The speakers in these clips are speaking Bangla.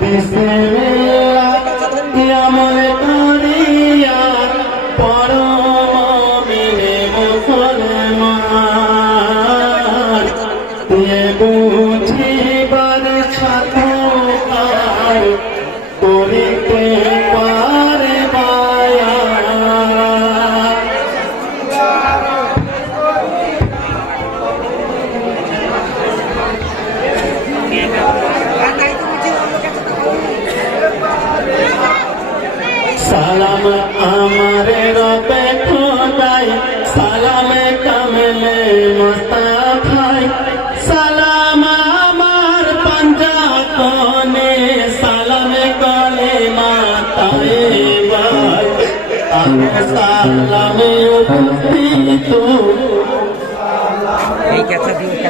বিসমিল্লাহ সালাম আমারে রবে খোদাই। সালামে কামলে মুস্তাফাই। সালাম আমার পঞ্জাতনে সালামে গলে মাতায়ে ভাই। সালামে উপস্থিত। এই ক্যাচা দিয়ে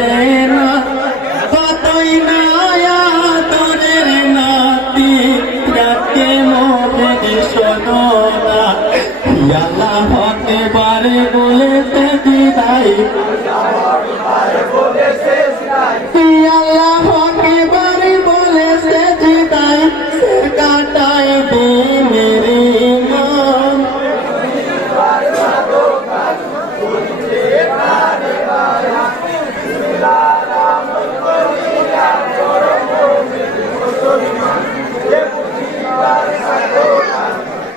আল্লাহ হতে পারে বলে বিদায়।